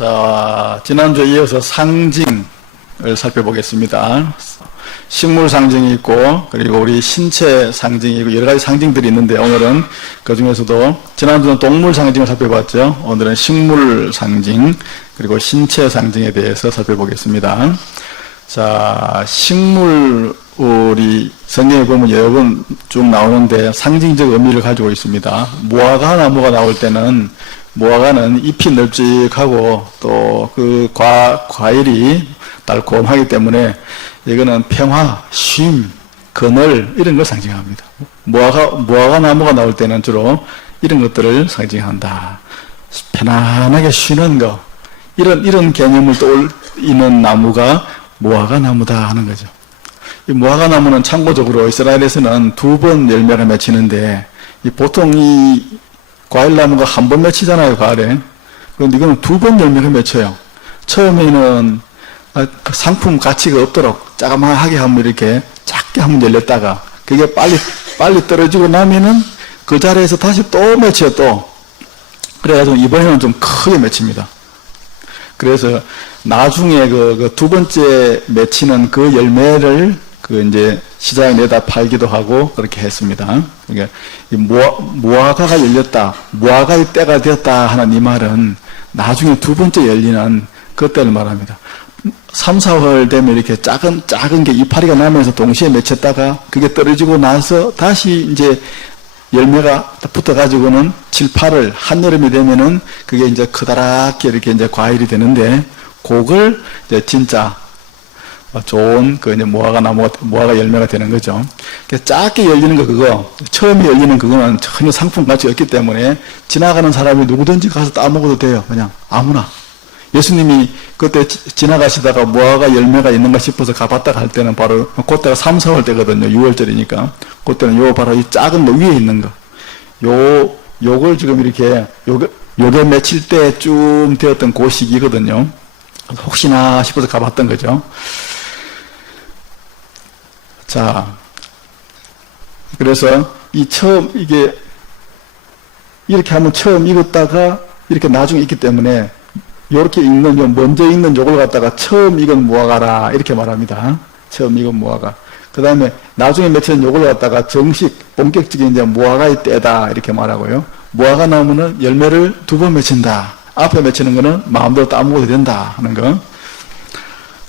자, 지난주에 이어서 상징을 살펴보겠습니다. 식물 상징이 있고, 그리고 우리 신체 상징이 있고, 여러 가지 상징들이 있는데, 오늘은 그 중에서도, 지난주는 동물 상징을 살펴봤죠. 오늘은 식물 상징, 그리고 신체 상징에 대해서 살펴보겠습니다. 자, 식물이 성경에 보면 여러 번 쭉 나오는데, 상징적 의미를 가지고 있습니다. 무화과 나무가 나올 때는, 무화과는 잎이 널찍하고 또 그 과일이 달콤하기 때문에 이거는 평화, 쉼, 그늘 이런 걸 상징합니다. 무화과 나무가 나올 때는 주로 이런 것들을 상징한다. 편안하게 쉬는 거, 이런 개념을 떠올리는 나무가 무화과 나무다 하는 거죠. 이 무화과 나무는 참고적으로 이스라엘에서는 2번 열매가 맺히는데, 보통 이 과일나무가 한 번 맺히잖아요, 가을에. 그런데 이거는 2번 열매가 맺혀요. 처음에는 상품 가치가 없도록 자그마하게 한번 이렇게 작게 한번 열렸다가, 그게 빨리 떨어지고 나면은 그 자리에서 다시 또 맺혀요, 또. 그래가지고 이번에는 좀 크게 맺힙니다. 그래서 나중에 그 2번째 맺히는 그 열매를 이제 시장에 내다 팔기도 하고 그렇게 했습니다. 그러니까 무화과가 열렸다, 무화과의 때가 되었다 하는 이 말은 나중에 2번째 열리는 그때를 말합니다. 3, 4월 되면 이렇게 작은 게 이파리가 나면서 동시에 맺혔다가 그게 떨어지고 나서 다시 이제 열매가 붙어가지고는 7, 8월 한여름이 되면은 그게 이제 커다랗게 이렇게 이제 과일이 되는데, 그걸 이제 진짜 좋은 이제 무화과 열매가 되는 거죠. 작게 열리는 거, 그거 처음에 열리는 그거는 전혀 상품 가치가 없기 때문에 지나가는 사람이 누구든지 가서 따먹어도 돼요. 그냥 아무나. 예수님이 그때 지나가시다가 무화과 열매가 있는가 싶어서 가봤다 갈 때는 바로 그때가 3, 4월 때거든요. 6월절이니까 그때는 바로 이 작은 거 위에 있는 거, 요걸 지금 이렇게 요게 맺힐 때쯤 되었던 그 시기거든요. 혹시나 싶어서 가봤던 거죠. 자, 그래서 이게 이렇게 하면 처음 익었다가 이렇게 나중에 익기 때문에 요렇게 먼저 익는 요걸 갖다가 처음 익은 무화과라 이렇게 말합니다. 처음 익은 무화과. 그 다음에 나중에 맺히는 요걸 갖다가 본격적인 이제 무화과의 때다 이렇게 말하고요. 무화과 나무는 열매를 2번 맺힌다. 앞에 맺히는 거는 마음대로 따먹어도 된다 하는 거.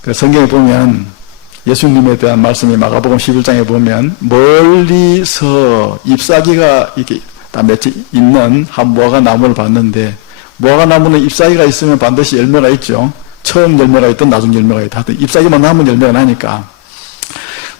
그 성경에 보면 예수님에 대한 말씀이 마가복음 11장에 보면 멀리서 잎사귀가 이렇게 다 맺혀 있는 한 무화과 나무를 봤는데, 무화과 나무는 잎사귀가 있으면 반드시 열매가 있죠. 처음 열매가 있든 나중 열매가 있든 하여튼 잎사귀만 나면 열매가 나니까,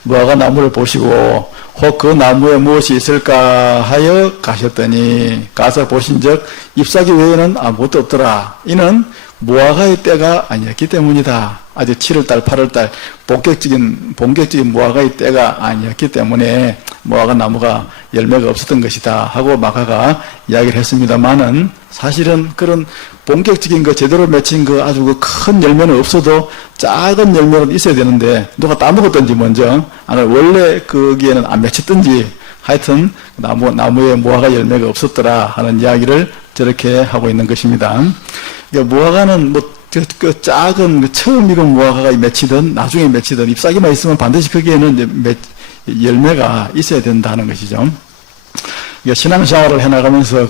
무화과 나무를 보시고 혹 그 나무에 무엇이 있을까 하여 가셨더니 가서 보신즉 잎사귀 외에는 아무것도 없더라. 이는 무화과의 때가 아니었기 때문이다. 아직 7월달, 8월달 본격적인 무화과의 때가 아니었기 때문에 무화과 나무가 열매가 없었던 것이다 하고 마가가 이야기를 했습니다만은, 사실은 그런 본격적인 제대로 맺힌 아주 큰 열매는 없어도 작은 열매는 있어야 되는데, 누가 따먹었든지 먼저, 원래 거기에는 안 맺혔든지 하여튼 나무에 무화과 열매가 없었더라 하는 이야기를 저렇게 하고 있는 것입니다. 그러니까 무화과는 작은 처음 익은 무화과가 맺히든 나중에 맺히든 잎사귀만 있으면 반드시 거기에는 이제 열매가 있어야 된다는 것이죠. 그러니까 신앙생활을 해나가면서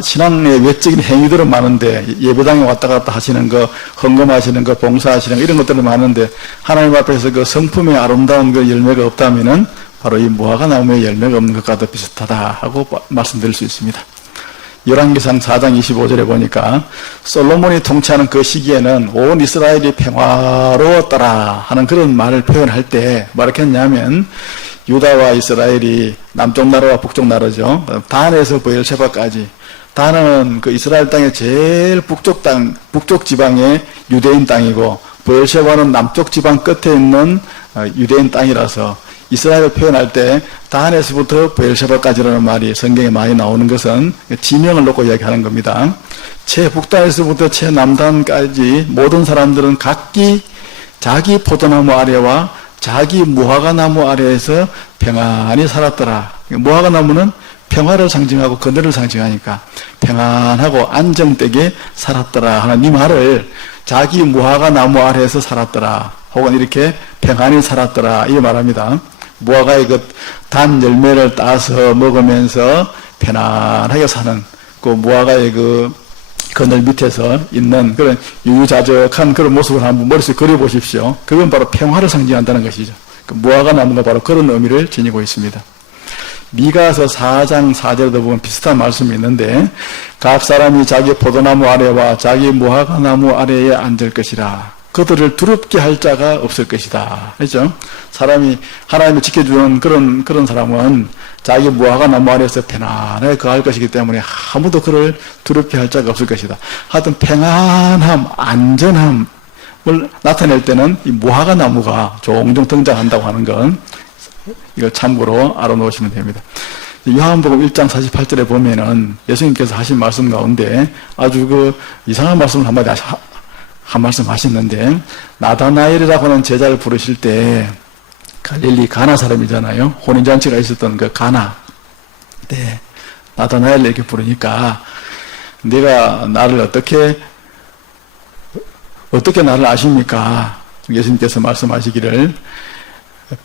신앙의 외적인 행위들은 많은데, 예배당에 왔다 갔다 하시는 거, 헌금하시는 거, 봉사하시는 거, 이런 것들은 많은데, 하나님 앞에서 성품의 아름다운 열매가 없다면은 바로 이 무화과 나무의 열매가 없는 것과도 비슷하다 하고 말씀드릴 수 있습니다. 열왕기상 4장 25절에 보니까 솔로몬이 통치하는 그 시기에는 온 이스라엘이 평화로웠더라 하는 그런 말을 표현할 때 뭐라고 했냐면, 유다와 이스라엘이 남쪽 나라와 북쪽 나라죠. 단에서 브엘셰바까지. 단은 이스라엘 땅의 제일 북쪽 지방의 유대인 땅이고, 브엘셰바는 남쪽 지방 끝에 있는 유대인 땅이라서 이스라엘을 표현할 때 단에서부터 브엘셰바까지라는 말이 성경에 많이 나오는 것은 지명을 놓고 이야기하는 겁니다. 최북단에서부터 최남단까지 모든 사람들은 각기 자기 포도나무 아래와 자기 무화과 나무 아래에서 평안히 살았더라. 무화과 나무는 평화를 상징하고 그늘을 상징하니까 평안하고 안정되게 살았더라 하는 이 말을 자기 무화과 나무 아래에서 살았더라 혹은 이렇게 평안히 살았더라 이 말합니다. 무화과의 그 단 열매를 따서 먹으면서 편안하게 사는 그 무화과의 그 그늘 밑에서 있는 그런 유유자적한 그런 모습을 한번 머릿속에 그려보십시오. 그건 바로 평화를 상징한다는 것이죠. 그 무화과 나무가 바로 그런 의미를 지니고 있습니다. 미가서 4장 4절에도 보면 비슷한 말씀이 있는데 각 사람이 자기 포도나무 아래와 자기 무화과 나무 아래에 앉을 것이라. 그들을 두렵게 할 자가 없을 것이다. 그렇죠? 사람이 하나님이 지켜주는 그런 사람은 자기 무화과 나무 아래에서 편안하게 거할 것이기 때문에 아무도 그를 두렵게 할 자가 없을 것이다. 하여튼 평안함, 안전함을 나타낼 때는 이 무화과 나무가 종종 등장한다고 하는 건 이걸 참고로 알아놓으시면 됩니다. 요한복음 1장 48절에 보면은 예수님께서 하신 말씀 가운데 아주 그 이상한 말씀을 한마디 한 말씀 하셨는데 나다나엘이라고 하는 제자를 부르실 때 갈릴리 가나 사람이잖아요. 혼인잔치가 있었던 그 가나. 네. 나다나엘 이렇게 부르니까 네가 나를 어떻게 나를 아십니까? 예수님께서 말씀하시기를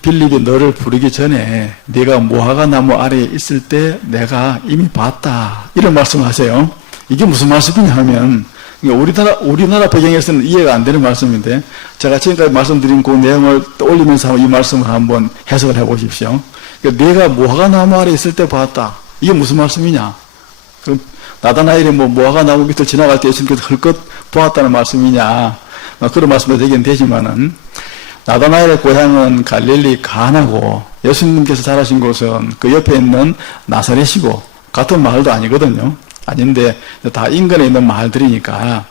빌립이 너를 부르기 전에 네가 무화과 나무 아래에 있을 때 내가 이미 봤다. 이런 말씀을 하세요. 이게 무슨 말씀이냐 하면 우리나라 배경에서는 이해가 안 되는 말씀인데 제가 지금까지 말씀드린 그 내용을 떠올리면서 이 말씀을 한번 해석을 해 보십시오. 그러니까 내가 무화과 나무 아래 있을 때 봤다. 이게 무슨 말씀이냐? 그럼 나다나엘이 무화과 나무 밑을 지나갈 때 예수님께서 헐끗 보았다는 말씀이냐? 그런 말씀도 되긴 되지만은 나다나엘의 고향은 갈릴리 가나고 예수님께서 자라신 곳은 그 옆에 있는 나사렛이고 같은 마을도 아니거든요. 아닌데 다 인근에 있는 마을들이니까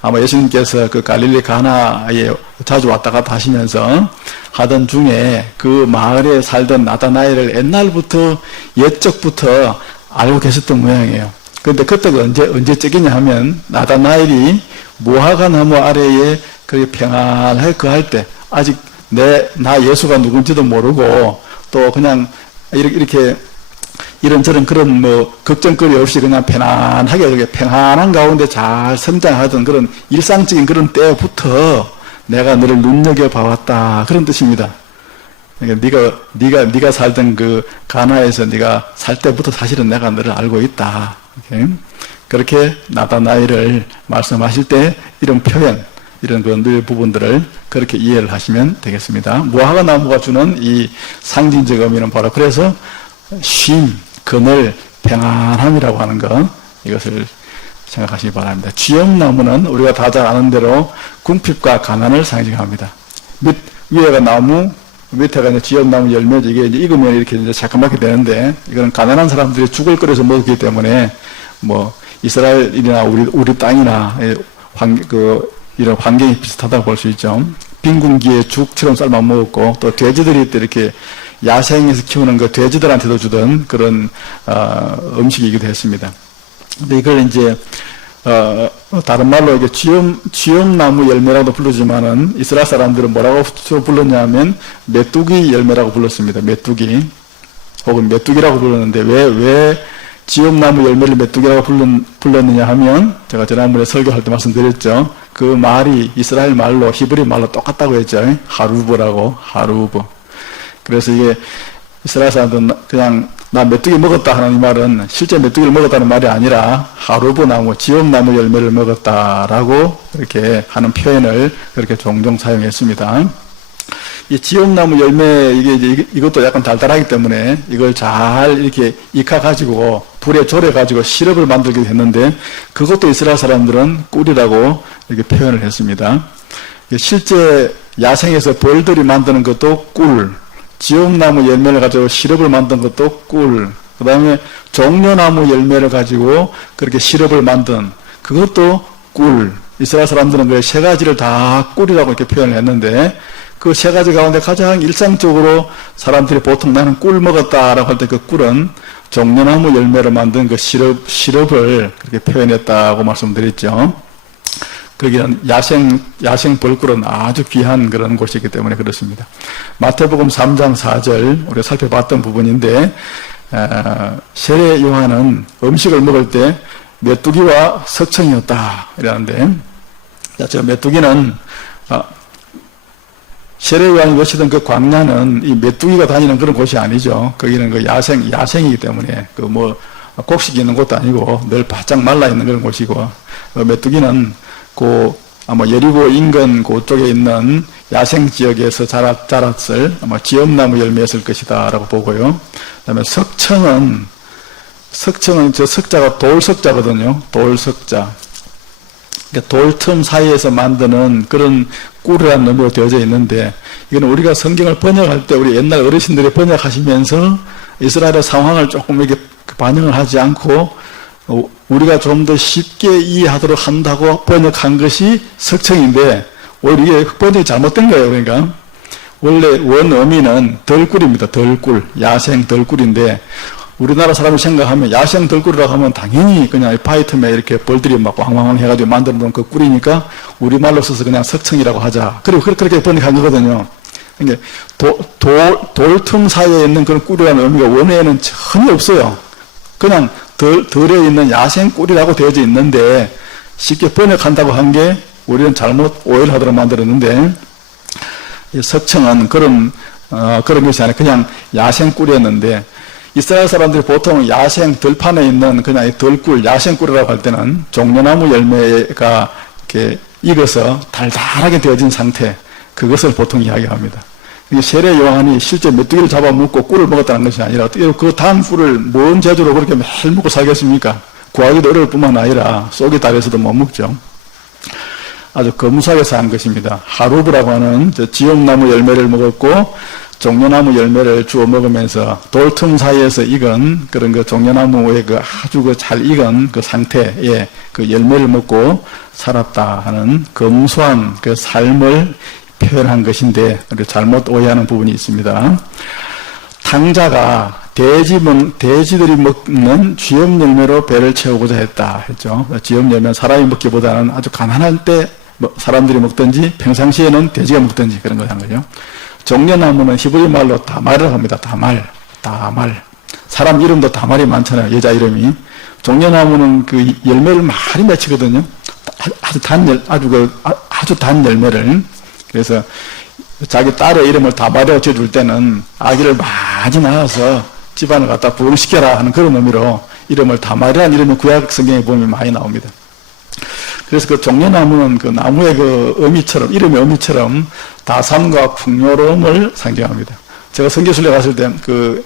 아마 예수님께서 그 갈릴리 가나에 자주 왔다 갔다 하시면서 하던 중에 그 마을에 살던 나다나엘을 옛날부터 옛적부터 알고 계셨던 모양이에요. 그런데 그때가 언제적이냐 하면 나다나엘이 무화과 나무 아래에 그렇게 평안하게 거할 때 아직 나 예수가 누군지도 모르고 또 그냥 이렇게 이런저런 그런 걱정거리 없이 그냥 편안하게 이렇게 평안한 가운데 잘 성장하던 그런 일상적인 그런 때부터 내가 너를 눈여겨봐왔다. 그런 뜻입니다. 그러니까 네가 살던 그 가나에서 네가 살 때부터 사실은 내가 너를 알고 있다. 그렇게 나다나엘을 말씀하실 때 이런 표현, 이런 그 부분들을 그렇게 이해를 하시면 되겠습니다. 무화과 나무가 주는 이 상징적 의미는 바로 그래서 쉼, 그늘, 평안함이라고 하는 것, 이것을 생각하시기 바랍니다. 쥐엄나무는 우리가 다 잘 아는 대로 궁핍과 가난을 상징합니다. 위에가 나무, 밑에가 이제 쥐엄나무 열매지, 이게 이제 익으면 이렇게 이제 새까맣게 되는데, 이거는 가난한 사람들이 죽을 끓여서 먹기 때문에, 이스라엘이나 우리 땅이나, 이런 환경이 비슷하다고 볼 수 있죠. 빈군기에 죽처럼 삶아 먹었고, 또 돼지들이 이렇게 야생에서 키우는 그 돼지들한테도 주던 그런 음식이기도 했습니다. 근데 이걸 이제 다른 말로 이게 쥐엄나무 열매라고 부르지만은 이스라엘 사람들은 뭐라고 불렀냐면 메뚜기 열매라고 불렀습니다. 메뚜기 혹은 메뚜기라고 불렀는데 왜 쥐엄나무 열매를 메뚜기라고 불렀느냐 하면 제가 지난번에 설교할 때 말씀드렸죠. 그 말이 이스라엘 말로 히브리 말로 똑같다고 했죠. 하루브라고 하루브. 그래서 이게 이스라엘 사람들은 그냥 나 메뚜기 먹었다 하는 이 말은 실제 메뚜기를 먹었다는 말이 아니라 하루브 나무, 쥐엄나무 열매를 먹었다라고 이렇게 하는 표현을 그렇게 종종 사용했습니다. 이 쥐엄나무 열매 이것도 약간 달달하기 때문에 이걸 잘 이렇게 익혀가지고 불에 졸여가지고 시럽을 만들기도 했는데 그것도 이스라엘 사람들은 꿀이라고 이렇게 표현을 했습니다. 실제 야생에서 벌들이 만드는 것도 꿀. 지옥나무 열매를 가지고 시럽을 만든 것도 꿀. 그 다음에 종려나무 열매를 가지고 그렇게 시럽을 만든 그것도 꿀. 이스라엘 사람들은 그 세 가지를 다 꿀이라고 이렇게 표현을 했는데 그 세 가지 가운데 가장 일상적으로 사람들이 보통 나는 꿀 먹었다라고 할 때 그 꿀은 종려나무 열매를 만든 그 시럽을 그렇게 표현했다고 말씀드렸죠. 거기는 야생 벌꿀은 아주 귀한 그런 곳이기 때문에 그렇습니다. 마태복음 3장 4절 우리가 살펴봤던 부분인데 세례 요한은 음식을 먹을 때 메뚜기와 석청이었다 이러는데, 저 메뚜기는 세례 요한이 외치던 그 광야는 이 메뚜기가 다니는 그런 곳이 아니죠. 거기는 그 야생이기 때문에 그 뭐 곡식이 있는 곳도 아니고 늘 바짝 말라 있는 그런 곳이고, 메뚜기는 아마 여리고 인근 그쪽에 있는 야생 지역에서 자랐을 아마 지엄나무 열매였을 것이다라고 보고요. 그다음에 석청은 저 석자가 돌석자거든요. 돌석자. 그러니까 돌틈 사이에서 만드는 그런 꿀이라는 의미로 되어져 있는데, 이거는 우리가 성경을 번역할 때 우리 옛날 어르신들이 번역하시면서 이스라엘의 상황을 조금 이렇게 반영을 하지 않고 우리가 좀 더 쉽게 이해하도록 한다고 번역한 것이 석청인데, 오히려 이게 번역이 잘못된 거예요. 그러니까 원래 원 의미는 덜꿀입니다. 덜꿀, 야생 덜꿀인데, 우리나라 사람이 생각하면 야생 덜꿀이라고 하면 당연히 그냥 파이텀에 이렇게 벌들이 막 왕왕왕 해가지고 만들어 놓은 그 꿀이니까 우리말로 써서 그냥 석청이라고 하자. 그리고 그렇게 번역한 거거든요. 그러니까 돌틈 사이에 있는 그런 꿀이라는 의미가 원어에는 전혀 없어요. 그냥 덜에 있는 야생 꿀이라고 되어져 있는데, 쉽게 번역한다고 한 게 우리는 잘못 오해를 하도록 만들었는데, 이 석청은 그런 것이 아니라 그냥 야생 꿀이었는데, 이스라엘 사람들이 보통 야생 들판에 있는 그냥 덜꿀, 야생 꿀이라고 할 때는 종려나무 열매가 이렇게 익어서 달달하게 되어진 상태, 그것을 보통 이야기합니다. 세례 요한이 실제 메뚜기를 잡아먹고 꿀을 먹었다는 것이 아니라, 그 단 꿀을 뭔 재주로 그렇게 매일 먹고 살겠습니까? 구하기도 어려울 뿐만 아니라 속이 달여서도 못 먹죠. 아주 검소하게 한 것입니다. 하루브라고 하는 지엄나무 열매를 먹었고, 종려나무 열매를 주워 먹으면서 돌틈 사이에서 익은 그런 그 종려나무의 그 아주 그 잘 익은 그 상태의 그 열매를 먹고 살았다 하는 검소한 그 삶을 표현한 것인데, 잘못 오해하는 부분이 있습니다. 탕자가 돼지들이 먹는 쥐엄 열매로 배를 채우고자 했다 했죠. 쥐엄 열매는 사람이 먹기보다는 아주 가난할 때 사람들이 먹든지 평상시에는 돼지가 먹든지 그런 걸 한 거죠. 종려나무는 히브리 말로 다말이라고 합니다. 다말. 사람 이름도 다말이 많잖아요. 여자 이름이. 종려나무는 그 열매를 많이 맺히거든요. 아주 단 열매를. 그래서 자기 딸의 이름을 다말이라고 지어줄 때는 아기를 많이 낳아서 집안을 갖다 부흥시켜라 하는 그런 의미로 이름을 다말이라는 이름이 구약 성경에 보면 많이 나옵니다. 그래서 그 종려나무는 그 나무의 그 의미처럼, 이름의 의미처럼 다산과 풍요로움을 상징합니다. 제가 성교순례 갔을 때 그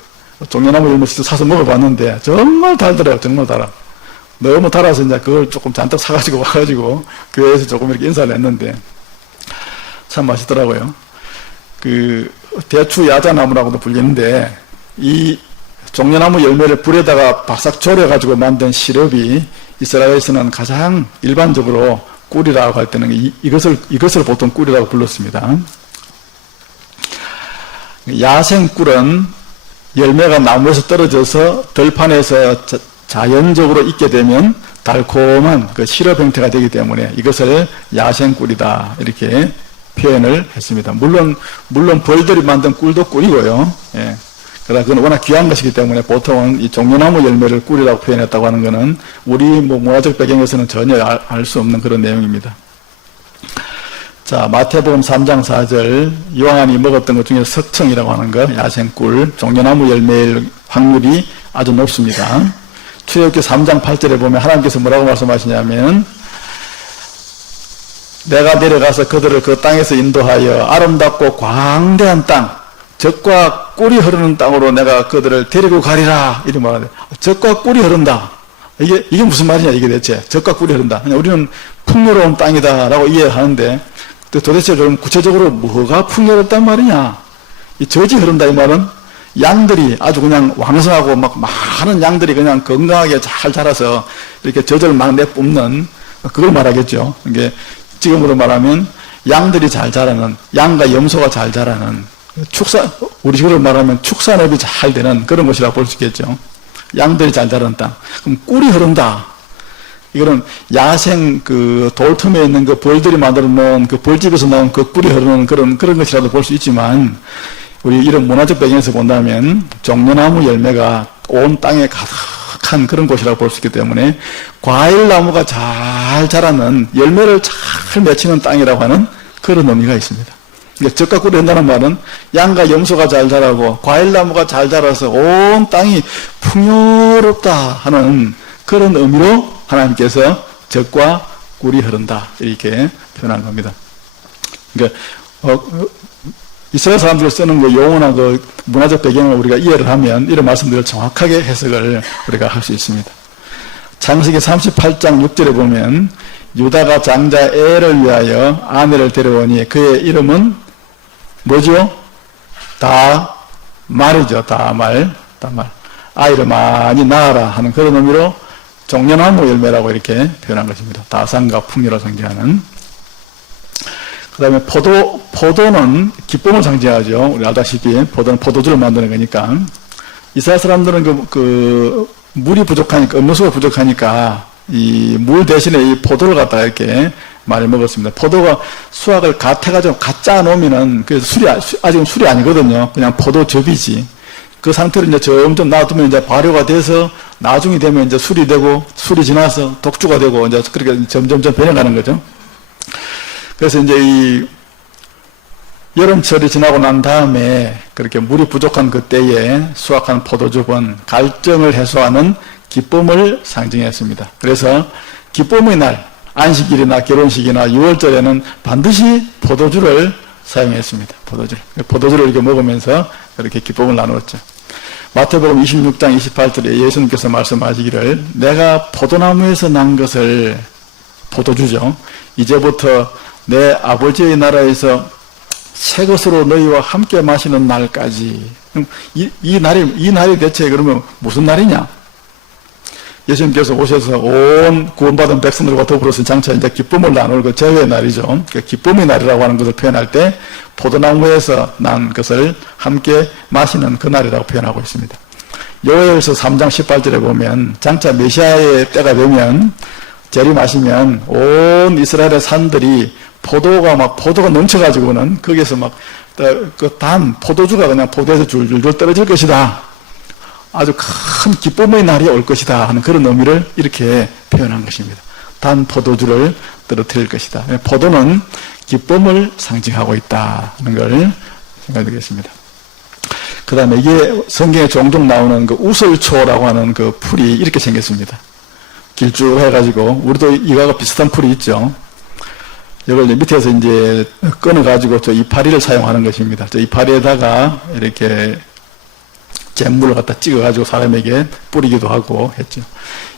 종려나무 열매 직접 사서 먹어봤는데 정말 달더라고요. 정말 달아. 너무 달아서 이제 그걸 조금 잔뜩 사가지고 와가지고 교회에서 조금 이렇게 인사를 했는데 참 맛있더라고요. 그 대추 야자나무라고도 불리는데, 이 종려나무 열매를 불에다가 바싹 졸여가지고 만든 시럽이 이스라엘에서는 가장 일반적으로 꿀이라고 할 때는 이것을 보통 꿀이라고 불렀습니다. 야생 꿀은 열매가 나무에서 떨어져서 들판에서 자연적으로 익게 되면 달콤한 그 시럽 형태가 되기 때문에 이것을 야생 꿀이다 이렇게 표현을 했습니다. 물론 벌들이 만든 꿀도 꿀이고요. 예. 그러나 그건 워낙 귀한 것이기 때문에 보통은 이 종려나무 열매를 꿀이라고 표현했다고 하는 것은 우리 문화적 배경에서는 전혀 알 수 없는 그런 내용입니다. 자, 마태복음 3장 4절, 요한이 먹었던 것 중에 석청이라고 하는 것, 야생꿀, 종려나무 열매일 확률이 아주 높습니다. 출애굽기 3장 8절에 보면 하나님께서 뭐라고 말씀하시냐면, 내가 내려가서 그들을 그 땅에서 인도하여 아름답고 광대한 땅, 젖과 꿀이 흐르는 땅으로 내가 그들을 데리고 가리라. 이렇게 말하는데, 젖과 꿀이 흐른다. 이게 무슨 말이냐, 이게 대체. 젖과 꿀이 흐른다. 그냥 우리는 풍요로운 땅이다라고 이해하는데, 도대체 그럼 구체적으로 뭐가 풍요롭단 말이냐? 이 젖이 흐른다, 이 말은 양들이 아주 그냥 왕성하고 막 많은 양들이 그냥 건강하게 잘 자라서 이렇게 젖을 막 내뿜는 그걸 말하겠죠. 이게 지금으로 말하면 양들이 잘 자라는, 양과 염소가 잘 자라는 우리식으로 말하면 축산업이 잘 되는 그런 곳이라고 볼 수 있겠죠. 양들이 잘 자라는 땅. 그럼 꿀이 흐른다. 이거는 야생 그 돌틈에 있는 그 벌들이 만들어 놓은 그 벌집에서 나온 그 꿀이 흐르는 그런 것이라도 볼 수 있지만, 우리 이런 문화적 배경에서 본다면 종려나무 열매가 온 땅에 가득한 그런 곳이라고 볼 수 있기 때문에 과일나무가 잘 자라는 열매를 잘 맺히는 땅이라고 하는 그런 의미가 있습니다. 그러니까 적과 꿀이 된다는 말은 양과 염소가 잘 자라고 과일나무가 잘 자라서 온 땅이 풍요롭다 하는 그런 의미로 하나님께서 적과 꿀이 흐른다 이렇게 표현한 겁니다. 그러니까 이스라엘 사람들이 쓰는 그 용어나 그 문화적 배경을 우리가 이해를 하면 이런 말씀들을 정확하게 해석을 우리가 할 수 있습니다. 창세기 38장 6절에 보면 유다가 장자 엘을 위하여 아내를 데려오니 그의 이름은 뭐죠? 다말이죠. 다말. 아이를 많이 낳아라 하는 그런 의미로 종려나무 열매라고 이렇게 표현한 것입니다. 다산과 풍요를 상징하는. 그 다음에 포도는 기쁨을 상징하죠. 우리 알다시피 포도는 포도주를 만드는 거니까. 이스라엘 사람들은 물이 부족하니까, 음료수가 부족하니까 이 물 대신에 이 포도를 갖다가 이렇게 많이 먹었습니다. 포도가 수확을 갓 해가지고 갓 짜 놓으면은 아직은 술이 아니거든요. 그냥 포도즙이지. 그 상태로 이제 점점 놔두면 이제 발효가 돼서 나중이 되면 이제 술이 되고 술이 지나서 독주가 되고 이제 그렇게 점점 변해가는 거죠. 그래서 이제 이 여름철이 지나고 난 다음에 그렇게 물이 부족한 그때에 수확한 포도즙은 갈증을 해소하는 기쁨을 상징했습니다. 그래서 기쁨의 날, 안식일이나 결혼식이나 6월절에는 반드시 포도주를 사용했습니다. 포도주를 이렇게 먹으면서 그렇게 기쁨을 나누었죠. 마태복음 26장 28절에 예수님께서 말씀하시기를 내가 포도나무에서 난 것을 포도주죠. 이제부터 내 아버지의 나라에서 새 것으로 너희와 함께 마시는 날까지. 이 날이 대체 그러면 무슨 날이냐? 예수님께서 오셔서 온 구원받은 백성들과 더불어서 장차 이제 기쁨을 나눌 그 제회의 날이죠. 그러니까 기쁨의 날이라고 하는 것을 표현할 때 포도나무에서 난 것을 함께 마시는 그 날이라고 표현하고 있습니다. 요엘서 3장 18절에 보면 장차 메시아의 때가 되면 재림하시면 온 이스라엘의 산들이 포도가 넘쳐가지고는 거기에서 단 포도주가 그냥 포도에서 줄줄 떨어질 것이다. 아주 큰 기쁨의 날이 올 것이다 하는 그런 의미를 이렇게 표현한 것입니다. 단 포도주를 떨어뜨릴 것이다. 포도는 기쁨을 상징하고 있다 하는 걸 생각하겠습니다. 그 다음에 이게 성경에 종종 나오는 그 우설초라고 하는 그 풀이 이렇게 생겼습니다. 길쭉해가지고 우리도 이거하고 비슷한 풀이 있죠. 이걸 밑에서 이제 끊어가지고 저 이파리를 사용하는 것입니다. 저 이파리에다가 이렇게 잿물을 갖다 찍어가지고 사람에게 뿌리기도 하고 했죠.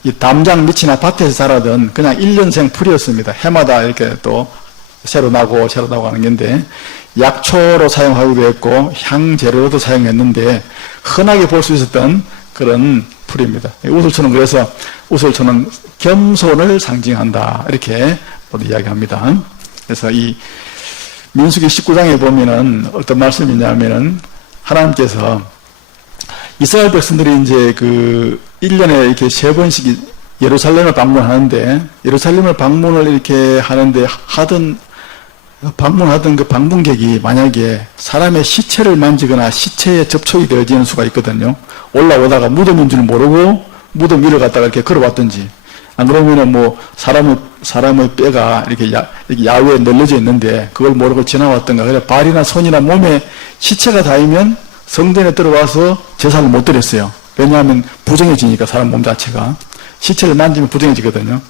이 담장 밑이나 밭에서 자라던 그냥 1년생 풀이었습니다. 해마다 이렇게 또 새로 나고 하는 건데 약초로 사용하기도 했고 향재료로도 사용했는데 흔하게 볼 수 있었던 그런 풀입니다. 우슬초는 그래서 우슬초는 겸손을 상징한다 이렇게 모두 이야기합니다. 그래서 이 민수기 19장에 보면은 어떤 말씀이냐면은 하나님께서 이스라엘 백성들이 이제 1년에 이렇게 3번씩 예루살렘을 방문하는데 예루살렘을 방문을 이렇게 하는데 방문하던 그 방문객이 만약에 사람의 시체를 만지거나 시체에 접촉이 되어지는 수가 있거든요. 올라오다가 무덤인 줄 모르고 무덤 위를 갖다가 이렇게 걸어왔든지 안 그러면은 사람의 뼈가 이렇게 야외에 널려져 있는데 그걸 모르고 지나왔던가. 그래 발이나 손이나 몸에 시체가 닿으면 성전에 들어와서 제사를 못 드렸어요. 왜냐하면 부정해지니까 사람 몸 자체가. 시체를 만지면 부정해지거든요.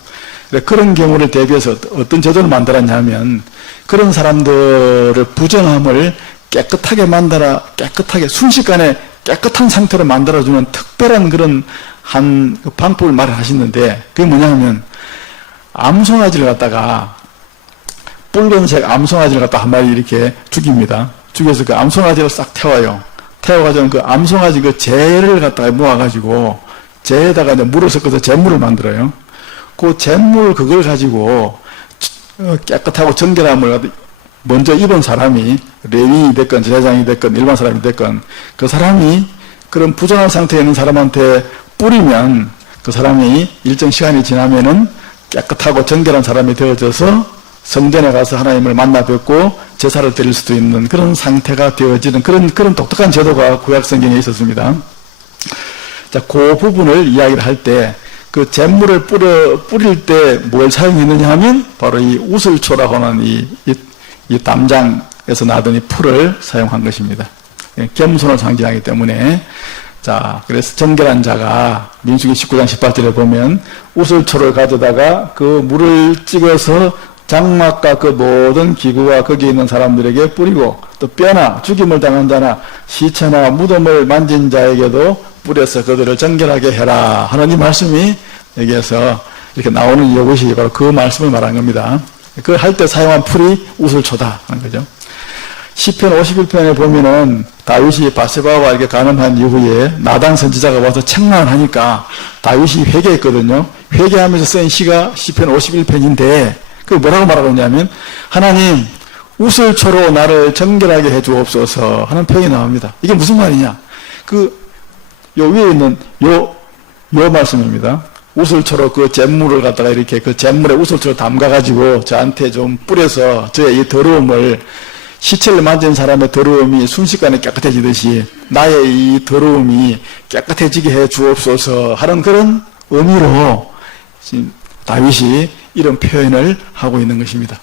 그런 경우를 대비해서 어떤 제도를 만들었냐면 그런 사람들을 부정함을 깨끗하게 순식간에 깨끗한 상태로 만들어주는 특별한 그런 한 방법을 마련하시는데 그게 뭐냐면 암송아지를 갖다가 붉은색 암송아지를 갖다 한 마리 이렇게 죽입니다. 죽여서 그 암송아지를 싹 태워요. 태워가지고 그 암송아지 그 재를 갖다가 모아가지고 재에다가 이제 물을 섞어서 잿물을 만들어요. 그 잿물 그걸 가지고 깨끗하고 정결함을 먼저 입은 사람이 레위인이 됐건 제사장이 됐건 일반 사람이 됐건 그 사람이 그런 부정한 상태에 있는 사람한테 뿌리면 그 사람이 일정 시간이 지나면은 깨끗하고 정결한 사람이 되어져서 성전에 가서 하나님을 만나 뵙고 제사를 드릴 수도 있는 그런 상태가 되어지는 그런 독특한 제도가 구약 성경에 있었습니다. 자, 그 부분을 이야기를 할 때, 그 잿물을 뿌릴 때 뭘 사용했느냐 하면, 바로 이 우슬초라고 하는 이 담장에서 나던 이 풀을 사용한 것입니다. 겸손을 상징하기 때문에. 자, 그래서 정결한 자가 민수기 19장 18절에 보면 우슬초를 가져다가 그 물을 찍어서 장막과 그 모든 기구와 거기에 있는 사람들에게 뿌리고, 또 뼈나 죽임을 당한 자나 시체나 무덤을 만진 자에게도 뿌려서 그들을 정결하게 해라 하는 이 말씀이 여기에서 이렇게 나오는 이것이 바로 그 말씀을 말한 겁니다. 그 할 때 사용한 풀이 우슬초다 하는 거죠. 시편 51편에 보면은 다윗이 바세바와 이렇게 간음한 이후에 나단 선지자가 와서 책망을 하니까 다윗이 회개했거든요. 회개하면서 쓴 시가 시편 51편인데 그 뭐라고 말하고 있냐면, 하나님 우슬초로 나를 정결하게 해 주옵소서 하는 표현이 나옵니다. 이게 무슨 말이냐? 요 위에 있는 요 말씀입니다. 우슬초로 그 잿물을 갖다가 이렇게 그 잿물에 우슬초를 담가가지고 저한테 좀 뿌려서 저의 이 더러움을, 시체를 만진 사람의 더러움이 순식간에 깨끗해지듯이 나의 이 더러움이 깨끗해지게 해 주옵소서 하는 그런 의미로 다윗이 이런 표현을 하고 있는 것입니다.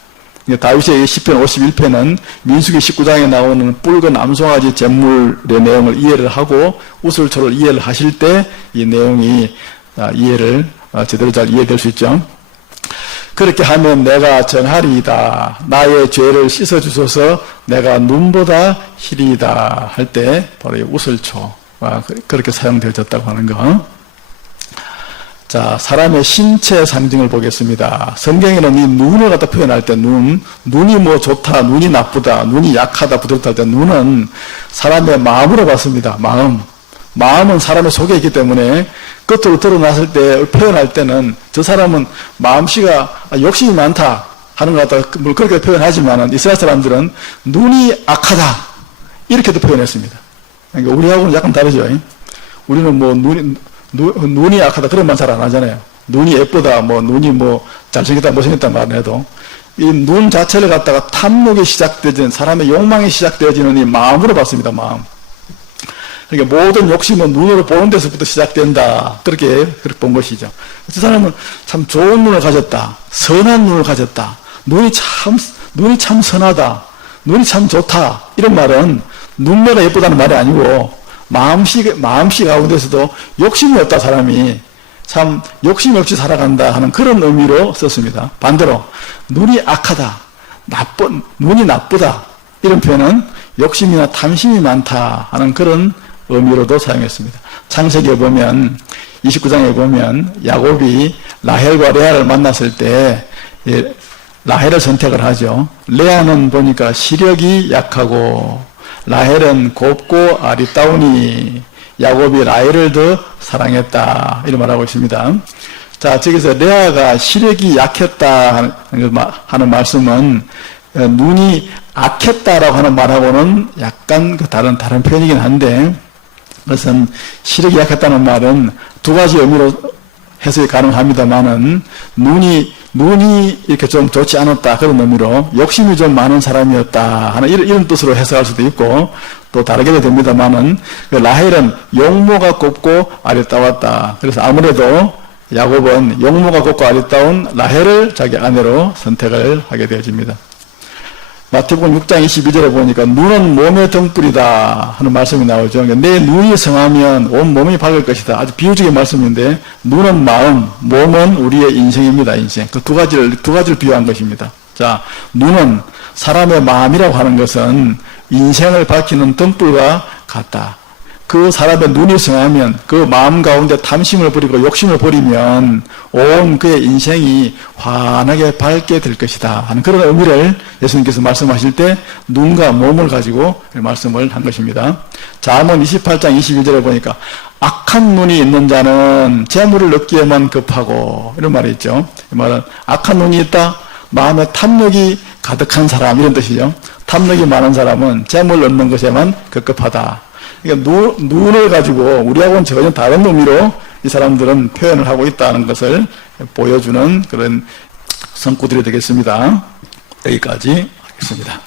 다윗의 시편 51편은 민수기 19장에 나오는 붉은 암송아지 잿물의 내용을 이해를 하고 우슬초를 이해를 하실 때 이 내용이 제대로 잘 이해될 수 있죠. 그렇게 하면 내가 정하리이다. 나의 죄를 씻어주소서. 내가 눈보다 희리이다 할 때 바로 이 우슬초가 그렇게 사용되어졌다고 하는 거. 자, 사람의 신체 상징을 보겠습니다. 성경에는 이 눈을 갖다 표현할 때 눈이 뭐 좋다, 눈이 나쁘다, 눈이 약하다, 부드럽다 할 때 눈은 사람의 마음으로 봤습니다. 마음은 사람의 속에 있기 때문에 겉으로 드러났을 때 표현할 때는 저 사람은 마음씨가 욕심이 많다 하는 것 같다 그렇게 표현하지만 이스라엘 사람들은 눈이 악하다 이렇게도 표현했습니다. 그러니까 우리하고는 약간 다르죠. 우리는 뭐 눈이 악하다 그런 말 잘 안 하잖아요. 눈이 예쁘다, 눈이 잘생겼다, 못생겼다 말을 해도 이 눈 자체를 갖다가 탐욕이 시작되는, 사람의 욕망이 시작되어지는 이 마음으로 봤습니다. 마음. 그러니까 모든 욕심은 눈으로 보는 데서부터 시작된다. 그렇게 본 것이죠. 저 사람은 참 좋은 눈을 가졌다. 선한 눈을 가졌다. 눈이 참 선하다. 눈이 참 좋다. 이런 말은 눈매가 예쁘다는 말이 아니고 마음씨 가운데서도 욕심이 없다. 사람이 참 욕심이 없이 살아간다 하는 그런 의미로 썼습니다. 반대로 눈이 악하다. 눈이 나쁘다. 이런 표현은 욕심이나 탐심이 많다 하는 그런 의미로도 사용했습니다. 창세기에 보면 29장에 보면 야곱이 라헬과 레아를 만났을 때 라헬을 선택을 하죠. 레아는 보니까 시력이 약하고 라헬은 곱고 아리따우니 야곱이 라헬을 더 사랑했다 이런 말하고 있습니다. 자, 저기서 레아가 시력이 약했다 하는 말씀은 눈이 악했다라고 하는 말하고는 약간 다른 표현이긴 한데, 그것은 시력이 약했다는 말은 두 가지 의미로 해석이 가능합니다만은 눈이 이렇게 좀 좋지 않았다 그런 의미로 욕심이 좀 많은 사람이었다 하는 이런 뜻으로 해석할 수도 있고, 또 다르게도 됩니다만은 라헬은 용모가 곱고 아리따웠다. 그래서 아무래도 야곱은 용모가 곱고 아리따운 라헬을 자기 아내로 선택을 하게 되어집니다. 마태복음 6장 22절에 보니까 눈은 몸의 등불이다 하는 말씀이 나오죠. 그러니까 내 눈이 성하면 온 몸이 밝을 것이다. 아주 비유적인 말씀인데, 눈은 마음, 몸은 우리의 인생입니다. 인생. 그 두 가지를 비유한 것입니다. 자, 눈은 사람의 마음이라고 하는 것은 인생을 밝히는 등불과 같다. 그 사람의 눈이 성하면 그 마음 가운데 탐심을 버리고 욕심을 버리면 온 그의 인생이 환하게 밝게 될 것이다 하는 그런 의미를 예수님께서 말씀하실 때 눈과 몸을 가지고 말씀을 한 것입니다. 잠언 28장 21절에 보니까 악한 눈이 있는 자는 재물을 얻기에만 급하고 이런 말이 있죠. 이 말은 악한 눈이 있다, 마음에 탐욕이 가득한 사람 이런 뜻이죠. 탐욕이 많은 사람은 재물을 얻는 것에만 급급하다. 그러니까 눈을 가지고 우리하고는 전혀 다른 의미로 이 사람들은 표현을 하고 있다는 것을 보여주는 그런 성구들이 되겠습니다. 여기까지 하겠습니다.